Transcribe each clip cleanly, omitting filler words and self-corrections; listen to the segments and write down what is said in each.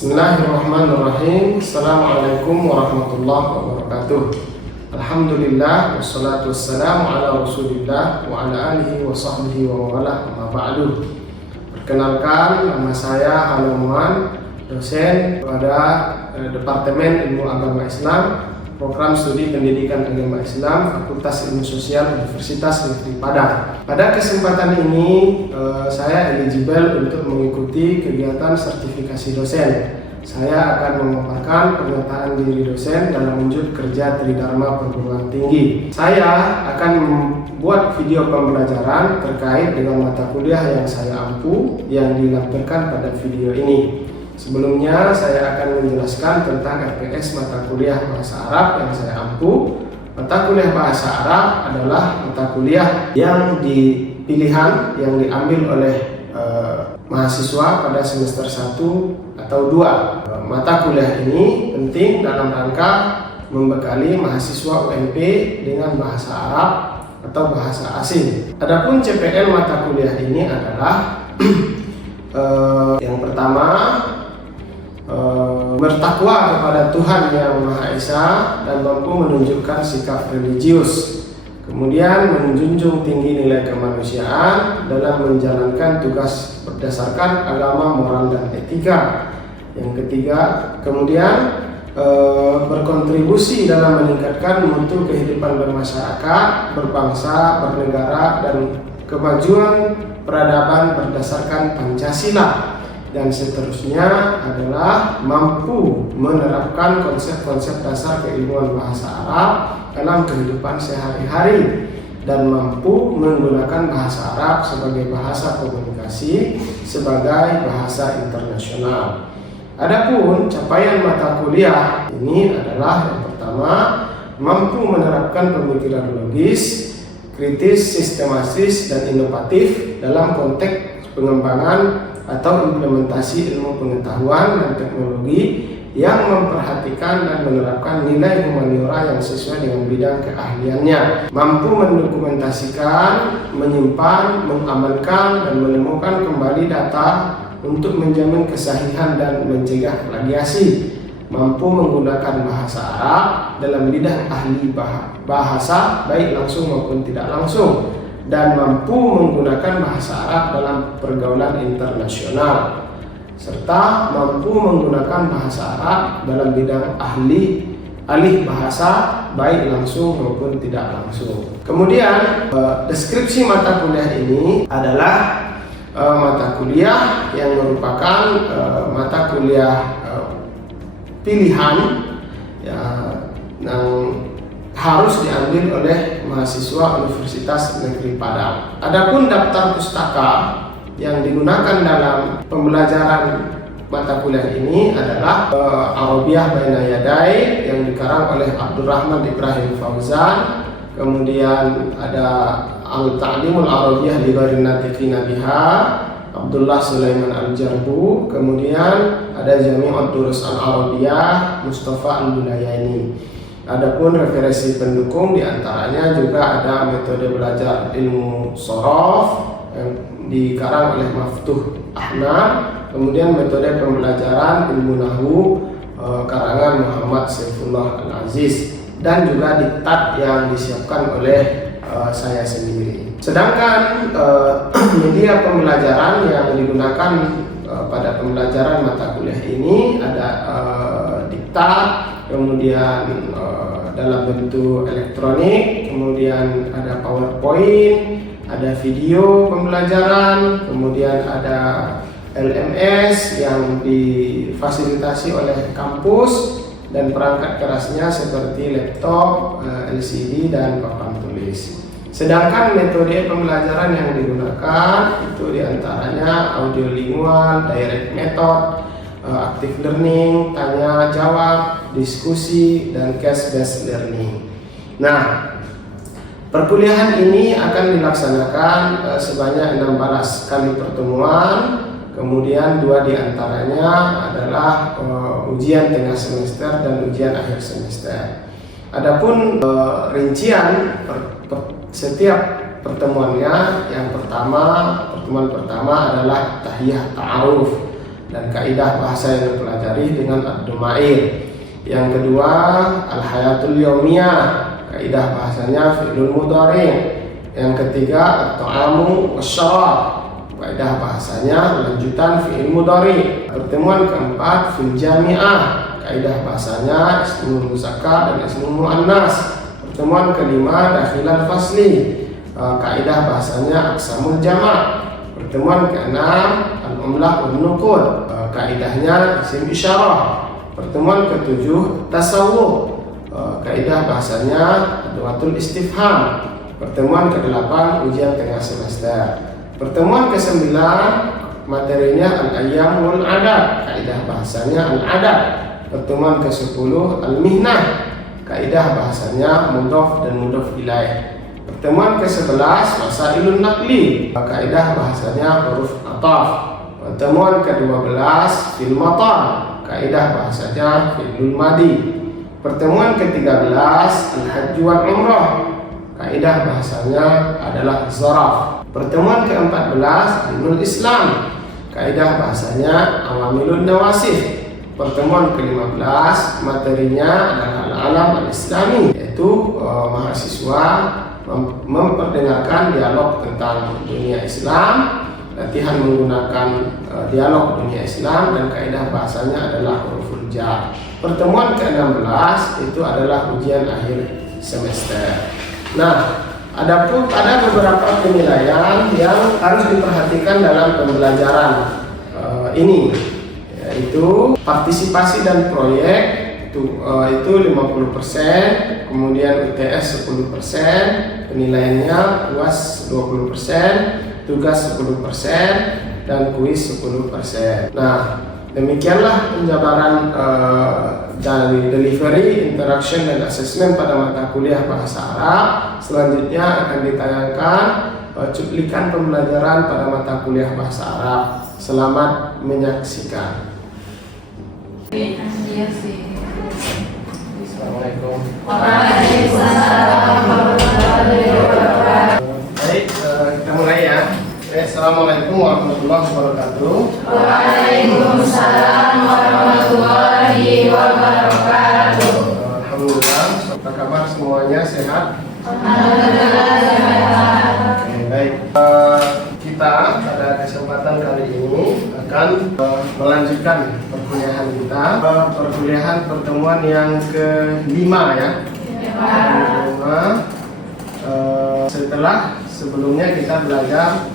Bismillahirrahmanirrahim. Assalamualaikum warahmatullahi wabarakatuh. Alhamdulillah wassalatu wassalamu ala Rasulillah wa ala alihi wa sahbihi wa wala amma ba'du. Perkenalkan, nama saya Halomuan, dosen pada Departemen Ilmu Agama Islam, Program Studi Pendidikan Agama Islam, Fakultas Ilmu Sosial Universitas Negeri Padang. Pada kesempatan ini saya eligible untuk mengikuti kegiatan sertifikasi dosen. Saya akan memaparkan pernyataan diri dosen dalam wujud kerja Tridharma Perguruan Tinggi. Saya akan membuat video pembelajaran terkait dengan mata kuliah yang saya ampu yang dilampirkan pada video ini. Sebelumnya saya akan menjelaskan tentang RPS mata kuliah Bahasa Arab yang saya ampu. Mata kuliah Bahasa Arab adalah mata kuliah yang pilihan yang diambil oleh mahasiswa pada semester 1 atau 2. Mata kuliah ini penting dalam rangka membekali mahasiswa UNP dengan bahasa Arab atau bahasa asing. Adapun CPL mata kuliah ini adalah yang pertama, bertakwa kepada Tuhan Yang Maha Esa dan mampu menunjukkan sikap religius. Kemudian menjunjung tinggi nilai kemanusiaan dalam menjalankan tugas berdasarkan agama, moral, dan etika. Yang ketiga, kemudian berkontribusi dalam meningkatkan mutu kehidupan bermasyarakat, berbangsa, bernegara, dan kemajuan peradaban berdasarkan Pancasila. Dan seterusnya adalah mampu menerapkan konsep-konsep dasar keilmuan bahasa Arab dalam kehidupan sehari-hari dan mampu menggunakan bahasa Arab sebagai bahasa komunikasi sebagai bahasa internasional. Adapun capaian mata kuliah ini adalah yang pertama, mampu menerapkan pemikiran logis, kritis, sistematis, dan inovatif dalam konteks pengembangan atau implementasi ilmu pengetahuan dan teknologi yang memperhatikan dan menerapkan nilai humaniora yang sesuai dengan bidang keahliannya, mampu mendokumentasikan, menyimpan, mengamankan, dan menemukan kembali data untuk menjamin kesahihan dan mencegah plagiasi, mampu menggunakan bahasa Arab dalam bidang ahli bahasa baik langsung maupun tidak langsung, dan mampu menggunakan bahasa Arab dalam pergaulan internasional, serta mampu menggunakan bahasa Arab dalam bidang alih bahasa baik langsung maupun tidak langsung. Kemudian deskripsi mata kuliah ini adalah mata kuliah yang merupakan mata kuliah pilihan yang harus diambil oleh mahasiswa Universitas Negeri Padang. Adapun daftar pustaka yang digunakan dalam pembelajaran mata kuliah ini adalah Arabiyah Baina Yadai yang dikarang oleh Abdurrahman Ibrahim Fauzan. Kemudian ada Al-Ta'limul Arabiyah li Ghairi Natiqina Biha, Abdullah Sulaiman Al-Jarbu. Kemudian ada Jami'ud Durus Al-Arabiyah, Mustafa Al-Bulayani. Adapun referensi pendukung diantaranya juga ada metode belajar ilmu sorof yang dikarang oleh Maftuh Ahmad, kemudian metode pembelajaran ilmu nahwu karangan Muhammad Saifullah Al-Aziz, dan juga diktat yang disiapkan oleh saya sendiri. Sedangkan media pembelajaran yang digunakan pada pembelajaran mata kuliah ini ada diktat, kemudian dalam bentuk elektronik, kemudian ada PowerPoint, ada video pembelajaran, kemudian ada LMS yang difasilitasi oleh kampus, dan perangkat kerasnya seperti laptop, LCD, dan papan tulis. Sedangkan metode pembelajaran yang digunakan itu diantaranya audiolingual, direct method, active learning, tanya jawab, diskusi, dan case based learning. Nah, perkuliahan ini akan dilaksanakan sebanyak 16 kali pertemuan. Kemudian 2 diantaranya adalah ujian tengah semester dan ujian akhir semester. Adapun rincian setiap pertemuannya, pertemuan pertama adalah tahiyah ta'aruf. dan kaidah bahasa yang dipelajari dengan ad-dhamair. Yang kedua, al-hayatul yaumiyah, kaidah bahasanya fi'lul mudhari'. Yang ketiga, at-ta'amu wasyarab, kaidah bahasanya lanjutan fi'il mudhari'. Pertemuan keempat, fil jami'ah, kaidah bahasanya ismul muzakkar dan ismul muannas. Pertemuan kelima, dakhilan fasli, kaidah bahasanya aqsamul jama'. Pertemuan keenam, al-umlah wan nuqud, kaidahnya isim isyarah. Pertemuan ketujuh, tasawwuf, kaidah bahasanya adwatul istifham. Pertemuan ke-8, ujian tengah semester. Pertemuan ke-9, materinya al-ayyam wal adad, kaidah bahasanya al-adad. Pertemuan ke-10, al-mihnah, kaidah bahasanya mudhaf dan mudhaf ilaih. Pertemuan ke-11, masailun naqli, kaidah bahasanya huruf ataf. Pertemuan ke-12, fil matar, kaidah bahasanya fi'lul madi. Pertemuan ke-13, al-hajj wal umrah, kaidah bahasanya adalah zaraf. Pertemuan ke-14, ilmul Islam, kaidah bahasanya awamilun nawasif. Pertemuan ke-15, materinya adalah al-alam al-islami, yaitu mahasiswa memperdengarkan dialog tentang dunia Islam, latihan menggunakan dialog dunia Islam, dan kaidah bahasanya adalah huruful jar. Pertemuan ke-16 itu adalah ujian akhir semester. Nah, ada beberapa penilaian yang harus diperhatikan dalam pembelajaran ini, yaitu partisipasi dan proyek itu 50%, kemudian UTS 10%, penilaiannya UAS 20%, tugas 10%, dan kuis 10%. Nah, demikianlah penjabaran dari delivery, interaction, dan assessment pada mata kuliah bahasa Arab. Selanjutnya akan ditayangkan cuplikan pembelajaran pada mata kuliah bahasa Arab. Selamat menyaksikan. Assalamualaikum. Baik, kita mulai ya. Assalamualaikum warahmatullahi wabarakatuh. Waalaikumsalam warahmatullahi wabarakatuh. Alhamdulillah, apa kabar semuanya, sehat? Alhamdulillah sehat. Oke, baik. Kita pada kesempatan kali ini akan melanjutkan perkuliahan kita, perkuliahan pertemuan yang ke-5 ya. Setelah sebelumnya kita belajar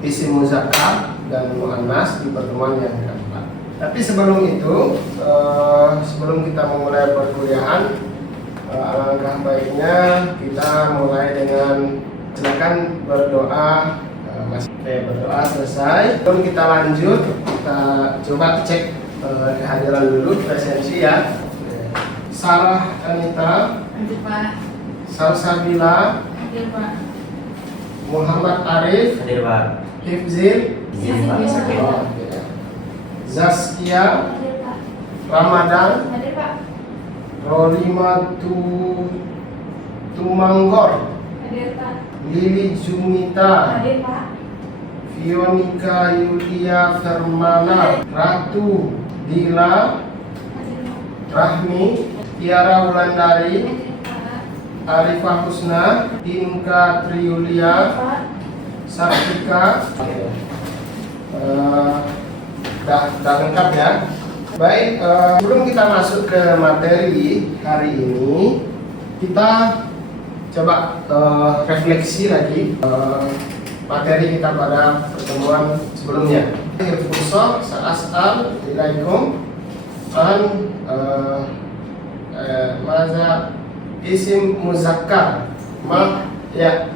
isim muzakkar dan muannas di pertemuan yang keempat. Tapi sebelum itu, sebelum kita memulai perkuliahan, alangkah baiknya kita mulai dengan silakan berdoa. Berdoa selesai. Sebelum kita lanjut, kita coba cek kehadiran dulu, presensi ya. Sarah Anita, Hadir Pak. Salsabila, Hadir Pak. Muhammad Arif, Hadir Pak. Hifzil, Izin Pak. Zaskia, Hadir Pak. Ramadan, Hadir Pak. Rolima Tumanggor, Hadir Pak. Lili Jumita, Hadir Pak. Fionika Yulia Fermana, Ratu Dila, Hadir Pak. Rahmi, Tiara Wulandari, Hadir Pak. Arifah Husna, Tinka Triulia, Pak. Sartika. Dah lengkap ya. Baik, sebelum kita masuk ke materi hari ini, kita coba refleksi lagi materi kita pada pertemuan sebelumnya. Assalamualaikum maza isim muzakkar. Ya,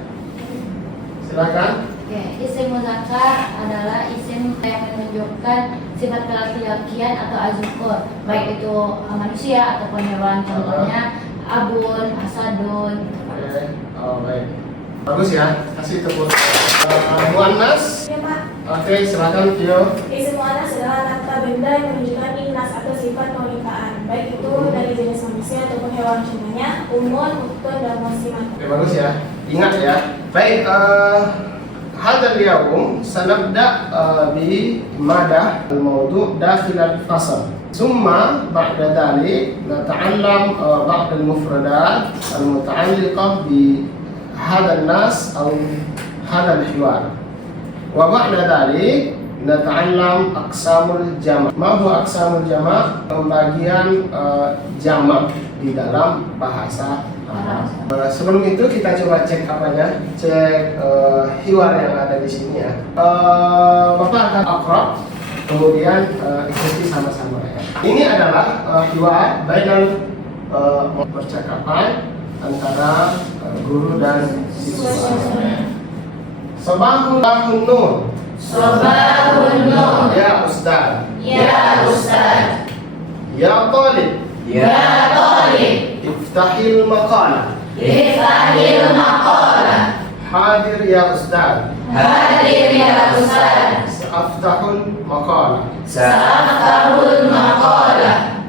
silakan. Oke, isim muzakkar adalah isim yang menunjukkan sifat kelaki-lakian atau azukur, baik itu manusia ataupun hewan. Contohnya abun, asadun. Oke, baik. Bagus ya, kasih tepuk. Muannas. Ya Pak, Oke, silakan Tio. isim muannas adalah kata benda yang menunjukkan dinas atau sifat kewanitaan, baik itu dari jenis manusia ataupun hewan. Contohnya umun, uktun, dan muslimat. Oke, bagus ya. Ingat ya. Baik, هذا اليوم سنبدأ بمادة الموضوع داخل الفصل، ثم بعد ذلك نتعلم بعض المفردات المتعلقة بهذا الناس أو هذا الحوار، وبعد ذلك nata'allam aqsamul jama'. Ma huwa aqsamul jama'? Pembagian jamak di dalam bahasa Arab. Sebelum itu kita coba cek apanya? Cek hiwar yang ada di sini ya. Bapak akan akrab, kemudian ikuti sama-sama ya. Ini adalah hiwar bainal percakapan antara guru dan siswa. Sabahun nur. Sabahun nur. Ya Ustaz. Ya Ustaz. Ya Talib. Ya Talib. Iftahil maqalah. Iftahil maqalah. Hadir ya Ustaz. Hadir ya Ustaz. Sa'aftahul maqalah. Sa'aftahul maqalah.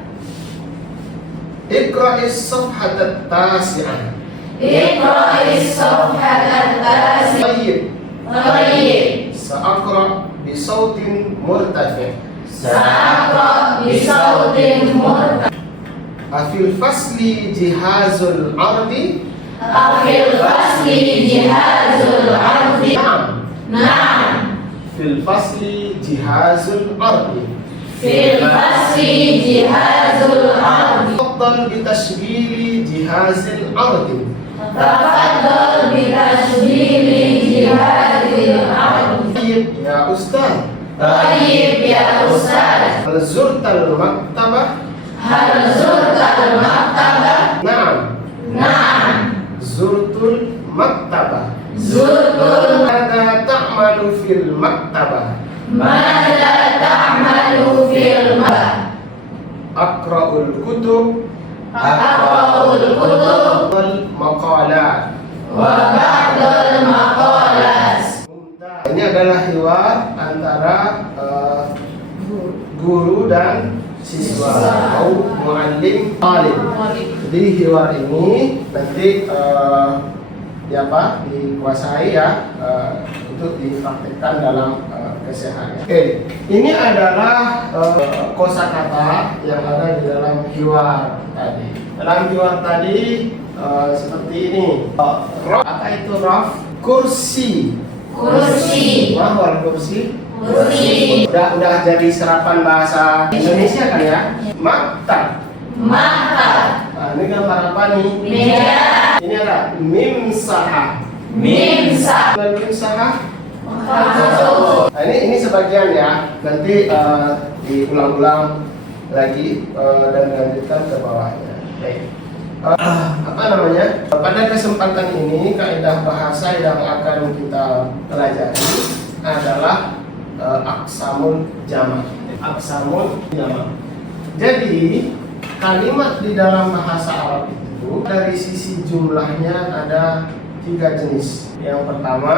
Iqra'is safhatat tasi'ah. Iqra'is safhatat tasi'ah. Tayyib. Tayyib. Sa'aqra bisautin murtafi'. Sa'aqra bisautin murtafi'. Afil fasli jihazul ardi. Afil fasli jihazul ardi. Naam. Naam. Fil fasli jihazul ardi. Fil fasli jihazul ardi. Tafadhal bitashghili jihazil ardi. Tafadhal bitashghili jihazil ardi. Tayyib ya Ustaz. Tayyib ya Ustaz. Hal zurtal maktabah? Hal zurtal maktabah? Naam. Naam. Zurtul maktabah. Zurtul. Mada ta'malu fil maktabah? Mada ta'malu fil maktabah? Aqra'ul kutub. Aqra'ul kutub. Wal maqalat. Wa ba'dal maqalat. Ini adalah hiwar antara guru dan siswa atau muallim talib. Jadi hiwar ini nanti dikuasai ya untuk dipraktikkan dalam keseharian. Oke, ini adalah kosakata yang ada di dalam hiwar tadi. Dalam hiwar tadi seperti ini. Apa itu raf? Kursi. Kursi. Mahwal kursi. Kursi. Udah jadi serapan bahasa Indonesia kan ya? Maktab. Maktab. Nah, ini gambar apa nih? Meja. Ini ada mimsah. Mimsah. Mimsah. Maktab. Nah, ini sebagian ya. Nanti diulang-ulang lagi dan dilanjutkan ke bawahnya. Baik. Apa namanya? Pada kesempatan ini kaidah bahasa yang akan kita pelajari adalah aqsamul jama'. Aqsamul jama'. Jadi kalimat di dalam bahasa Arab itu dari sisi jumlahnya ada 3 jenis. Yang pertama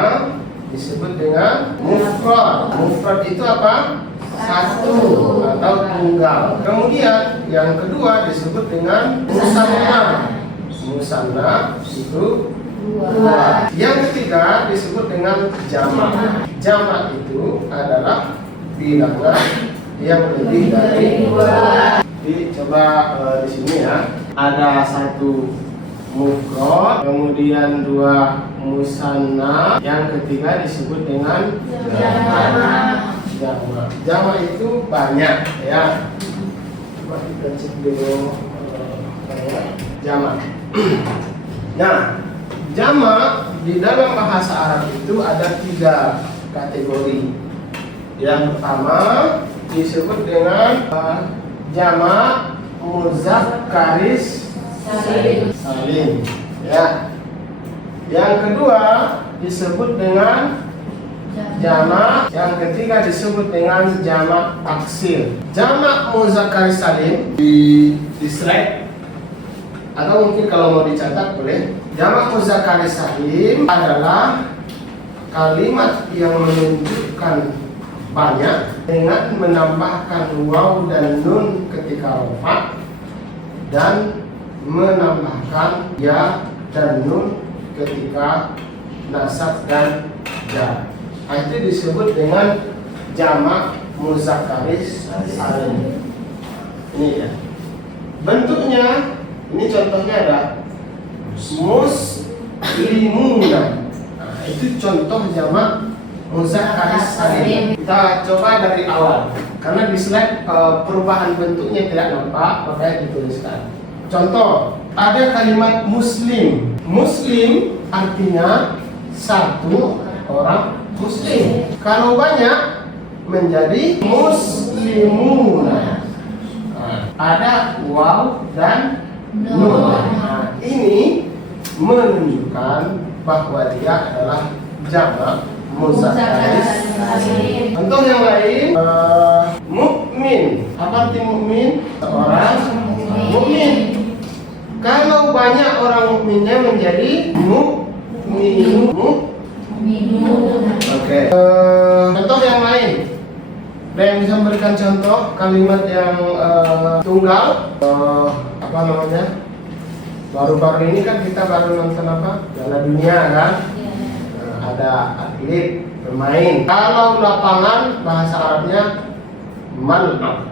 disebut dengan mufrad. Mufrad itu apa? Satu atau tunggal. Kemudian yang kedua disebut dengan musanna. Musanna itu dua. Yang ketiga disebut dengan jamak. Jamak itu adalah bilangan yang lebih dari dua. Jadi coba di sini ya, ada satu mufrad, kemudian 2 musanna, yang ketiga disebut dengan jamak. Jamak itu banyak ya. Coba kita cek dulu jamak. Nah, jamak di dalam bahasa Arab itu ada 3 kategori. Yang pertama disebut dengan jamak muzakkaris salim. Ya. Yang kedua disebut dengan jamak, yang ketiga disebut dengan jamak taksir. Jamak muzakkaris salim di slide atau mungkin kalau mau dicatat boleh. Jamak muzakkaris salim adalah kalimat yang menunjukkan banyak dengan menambahkan waw dan nun ketika rafa dan menambahkan ya dan nun ketika nasab dan jar. itu disebut dengan jamak muzakkaris salim. Ini ya. Bentuknya, ini contohnya ada muslimuna. Nah, itu contoh jamak muzakkaris salim. Kita coba dari awal, karena di slide perubahan bentuknya tidak nampak, makanya dituliskan. Contoh, ada kalimat muslim. Muslim artinya satu orang muslim. Kalau banyak menjadi muslimuna. Nah, ada waw dan nun. Nah, ini menunjukkan bahwa dia adalah jamak muzakkaris salim. Contoh yang lain, mukmin. Apa arti mukmin? Seorang mukmin. Kalau banyak orang mukminnya menjadi mukmin. Oke. Contoh yang lain. Ada yang bisa memberikan contoh kalimat yang tunggal? Apa namanya? Baru-baru ini kan kita baru nonton apa? Piala Dunia kan? Ada atlet bermain. Kalau lapangan bahasa Arabnya mal'ab.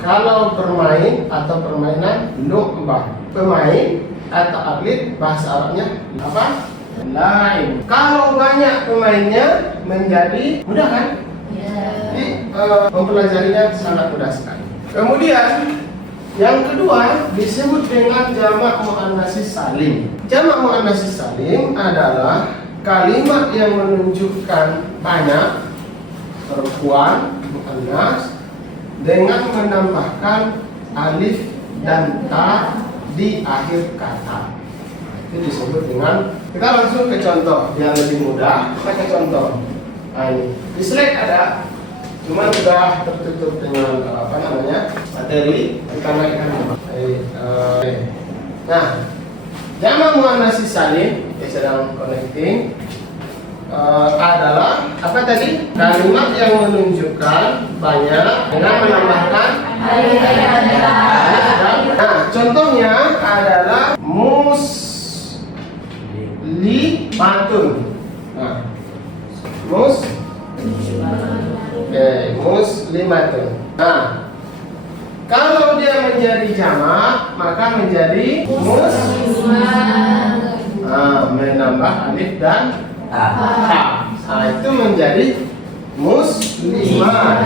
Kalau bermain atau permainan lu'bah. Pemain atau atlet bahasa Arabnya apa? Lain. Kalau banyak pemainnya menjadi mudah kan? Jadi mempelajarinya sangat mudah sekali. Kemudian yang kedua disebut dengan jamak muannats salim. Jamak muannats salim adalah kalimat yang menunjukkan banyak perempuan muannats dengan menambahkan alif dan ta di akhir kata. Itu disebut dengan, kita langsung ke contoh biar lebih mudah. Kita ke contoh. Nah, ini di slide ada, cuma sudah tertutup dengan apa namanya materi. Kita naikkan. Nah, jamak muannats salim yang sedang connecting adalah apa tadi? Kalimat yang menunjukkan banyak dengan menambahkan alif dan ta. Nah, contohnya adalah muslimatun. Nah, muslimatun. Nah, kalau dia menjadi jamak maka menjadi menambah alif dan ta. Nah, itu menjadi muslimat.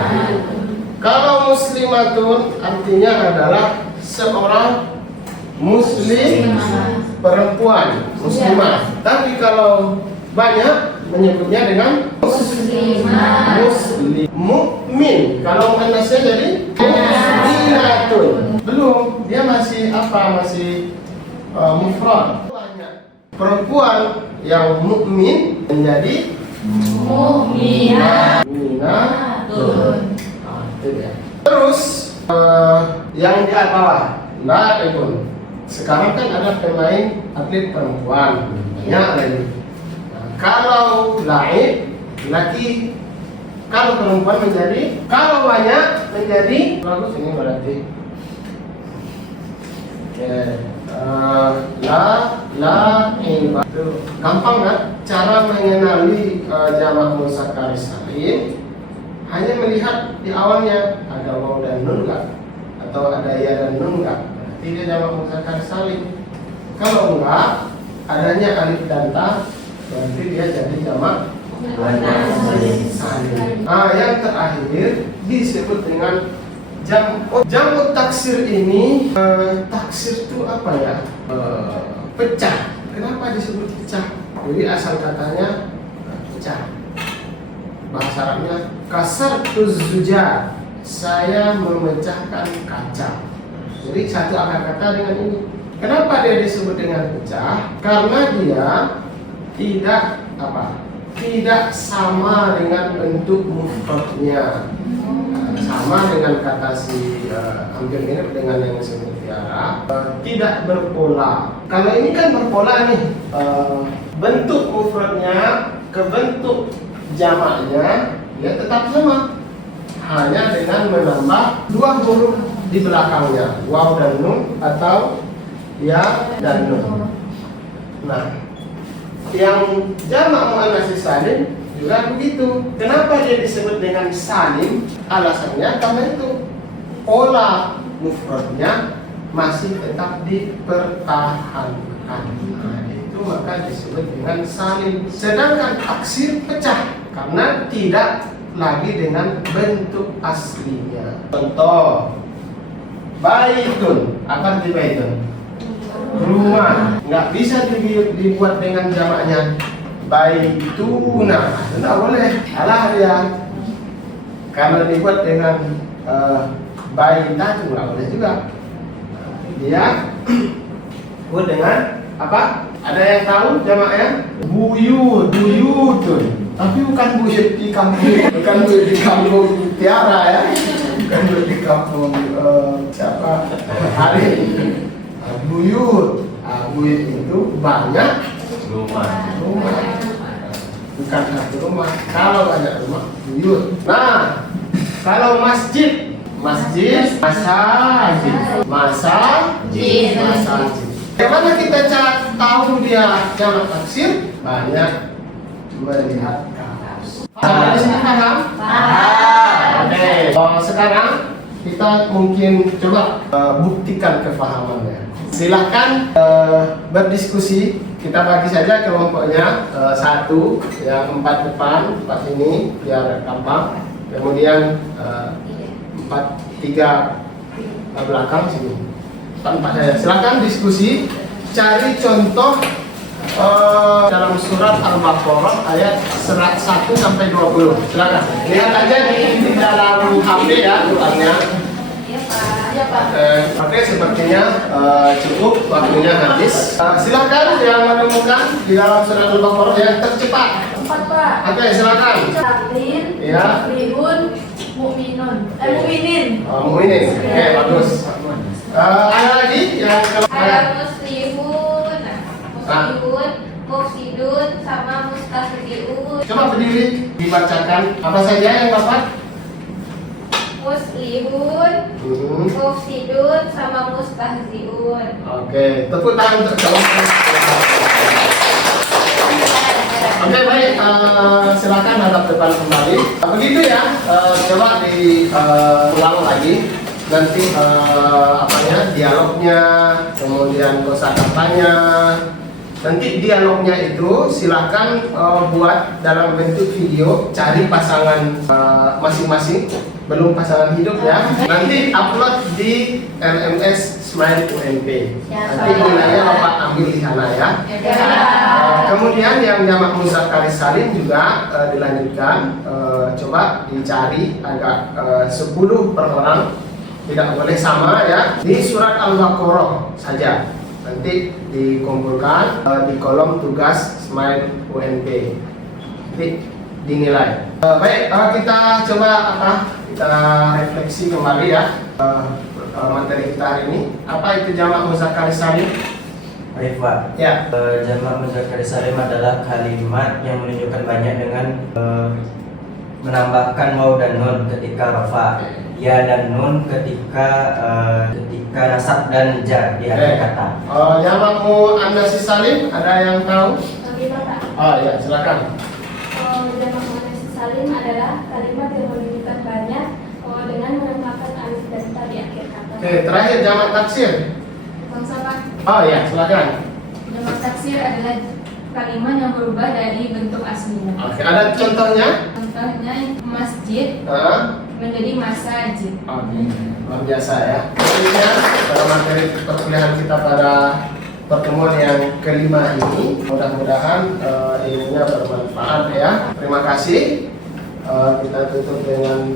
Kalau muslimatun artinya adalah seorang muslim perempuan muslimah. Tapi kalau banyak menyebutnya dengan muslim. Mukmin. Kalau muannasnya jadi muslimatun. Belum, dia masih apa? Masih mufrad. Perempuan yang mukmin menjadi mu'minatun. Terus yang di bawah laibun. Sekarang kan ada pemain atlet perempuan banyak lagi. Nah, kalau laib laki, kalau perempuan menjadi, kalau banyak menjadi bagus ini berarti. Laibun. Gampang kan? Cara mengenali jamak muzakkaris salim hanya melihat di awalnya ada waw dan nun enggak, atau ada ya dan nun enggak, berarti dia jamak muzakkaris salim. Kalau enggak, adanya alif dan ta, berarti dia jadi jamak muannats salim. Nah, yang terakhir disebut dengan jam'ut taksir. Ini taksir itu apa ya? Pecah. Kenapa disebut pecah? Jadi asal katanya pecah. Bahasa Arabnya kasartuz zujar, saya memecahkan kaca. Jadi satu akar kata dengan ini. Kenapa dia disebut dengan pecah? Karena dia tidak apa? Tidak sama dengan bentuk mufradnya. Sama dengan kata si hampir mirip dengan yang disebut tiara, tidak berpola. Kalau ini kan berpola nih, bentuk mufradnya ke bentuk jamaknya dia tetap sama, hanya dengan menambah dua huruf di belakangnya, waw dan nun atau ya dan nun. Nah, yang jamak muannats salim juga begitu. Kenapa dia disebut dengan salim? Alasannya karena itu pola mufradnya masih tetap dipertahankan. Nah, itu maka disebut dengan salim. Sedangkan taksir pecah karena tidak lagi dengan bentuk aslinya. Contoh, baitun. Apa arti baitun? Rumah. Nggak bisa dibuat dengan jamaknya baituna. Tidak boleh. Alah dia. Karena dibuat dengan baita itu nggak boleh juga. Dia buat dengan apa? Ada yang tahu jamaknya? Buyutun. Tapi bukan buyut di kampung, bukan buyut di kampung Tiara ya, bukan buyut di kampung siapa? Hari. Buyut. Buyut itu banyak Rumah. bukan satu rumah. Kalau banyak rumah, buyut. Nah, kalau masjid, masajid. Bagaimana kita tahu dia jamak taksir? Banyak melihat kamus. Sampai di sini paham? Paham. Oke. Sekarang kita mungkin coba buktikan kefahamannya. Silahkan berdiskusi. Kita bagi saja kelompoknya satu, yang 4 depan, 4 ini biar gampang. Kemudian 3 belakang sini. 4 saja. Silahkan diskusi. Cari contoh dalam surat Al-Baqarah ayat 1 sampai 20. Silakan. Lihat aja di dalam HP ya Qurannya. Iya Pak. Oke, sepertinya cukup waktunya habis. Silakan yang menemukan di dalam surat Al-Baqarah yang tercepat. 4 Pak. Oke, silakan. Salim, Ya. Muflihun, Mukminun. Mukminin. Mukminin. Oke, bagus. Ada lagi yang Ada muslihun, mufsidun, sama mustahziun. coba berdiri dibacakan apa saja yang Bapak? Muslihun, mufsidun, sama mustahziun. Oke, tepuk tangan untuk calon. Oke, baik, silakan hadap depan kembali. Begitu ya, coba diulang lagi. Nanti dialognya, kemudian kosakatanya. Nanti dialognya itu silakan buat dalam bentuk video, cari pasangan masing-masing, belum pasangan hidup ya. Nanti upload di LMS Smile UNP. Nanti nilainya Bapak ambil di sana ya. Kemudian yang jamak muzakkar salim juga dilanjutkan. Coba dicari agak 10 per orang. Tidak boleh sama ya. Di surat Al-Baqarah saja. Nanti dikumpulkan di kolom tugas Smile UNP. Nanti dinilai. Baik, kita coba kita refleksi kembali ya materi kita hari ini. Apa itu jamak muzakkar salim? Baik Pak. Ya. Jamak muzakkar salim adalah kalimat yang menunjukkan banyak dengan menambahkan waw dan nun ketika rafa, ya dan nun ketika nasab dan jar di akhir kata. Jamak muannats salim ada yang tahu? Tapi Pak, Oh ya, silakan. jamak muannats salim adalah kalimat yang menunjukkan banyak dengan menambahkan alif dan ta di akhir kata. Oke, terakhir jamak taksir. Bangsa Pak. Oh ya, silakan. Jamak taksir adalah kalimat yang berubah dari bentuk aslinya. Oke, ada contohnya? Contohnya masjid menjadi masajid. Oke, luar biasa ya. Selanjutnya pada materi perkuliahan kita pada pertemuan yang kelima ini, mudah-mudahan ilmunya bermanfaat ya. Terima kasih. Kita tutup dengan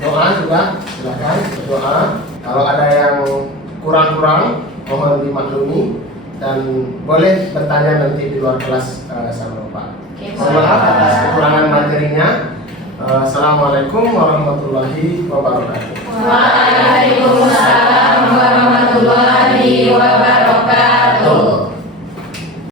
doa juga. Silakan berdoa. Kalau ada yang kurang-kurang, mohon dimaklumi dan boleh bertanya nanti di luar kelas sama Pak. Maaf atas kekurangan materinya. Assalamualaikum warahmatullahi wabarakatuh. Waalaikumsalam warahmatullahi wabarakatuh.